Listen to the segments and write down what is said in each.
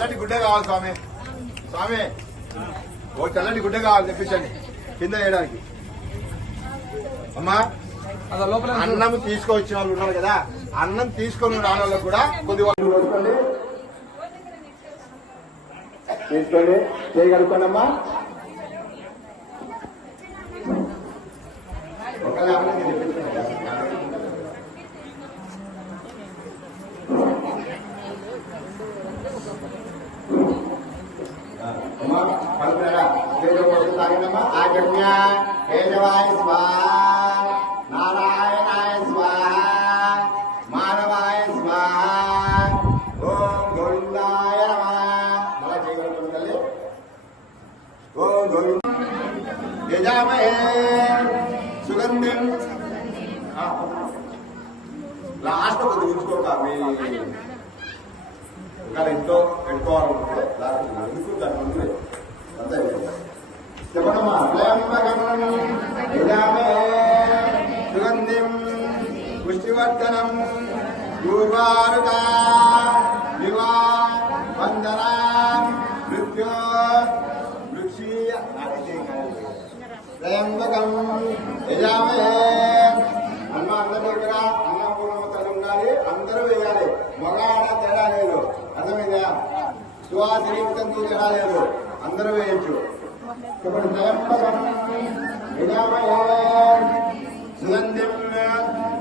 ఓ తెల్లటి గుడ్డ కావాలి స్వామి. స్వామి ఓ తెల్లటి గుడ్డ కావాలి తెప్పించండి. కింద వేయడానికి. అమ్మా అదే లోపల అన్నం తీసుకొచ్చిన వాళ్ళు ఉన్నారు కదా అన్నం తీసుకొని రాని వాళ్ళకు కూడా కొద్ది వాళ్ళు తీసుకోండి. తీసుకోండి ओंकाराय नम आगम्य हेजवाय स्वाहा नारायणाय स्वाहा मानवाय स्वाहा ओम गोविंदाय नमः जीवन ओम गोविंद यजामहे सुगंधिम లాస్ట్ కొద్ది ఉంచుకోక మీ ఇంకా ఇంట్లో పెట్టుకోవాలనుకుంటే లాస్ట్ ఎందుకు దాని ముందు పూర్వారుగా యువా వందన మృత్యు వృక్షీయ త్రయంబకం యజామహే అన్న అందరి దగ్గర అన్నపూర్ణమతలు ఉండాలి అందరూ వేయాలి. మగ తేడా లేదు. అర్థమైందా? సువాసనీయుతంతో తేడా లేదు. అందరూ వేయచ్చు. ఇప్పుడు త్రయంబకం యజామహే సుగంధిం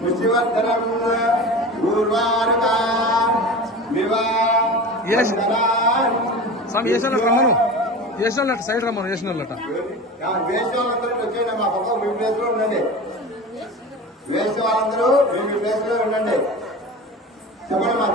పుష్టివర్ధనం స్వామి వేసినట్టు రమ్మను వేసినట్టు సైడ్ రమ్మను. వేసినట్ట వేసే వాళ్ళందరూ మీ ప్లేస్లో ఉండండి చెప్పండి మా